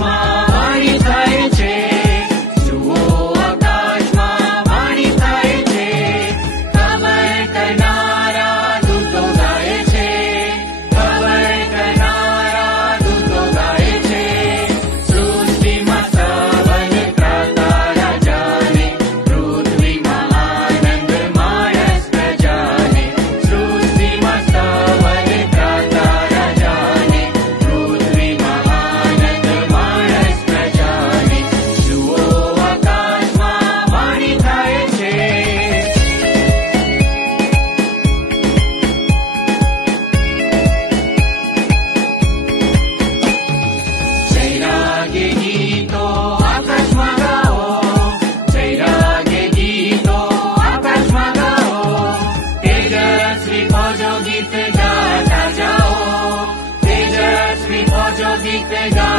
આકાશમાં વાણી થાય છે, જુઓ આકાશમાં વાણી થાય છે. ખબર કરનારા દૂતો ગાય છે, ખબર કરનારા દૂતો ગાય છે. સૃષ્ટિમાં સવન ત્રાતા રાજાને, પૃથ્વીમાં આનંદ માણસ પ્રજાને. સૃષ્ટિમાં સવન ત્રાતા રાજાને, પૃથ્વીમાં આનંદ માણસ પ્રજાને. જુઓ આકાશમાં વાણી થાય છે. જયરાગે ગીતો આકાશમાં ગાઓ, જયરાગે ગીતો આકાશમાં ગાઓ. તેજસ્વી ફૌજો ગીત ગાતા જાઓ, તેજસ્વી ફૌજો ગીત ગાતા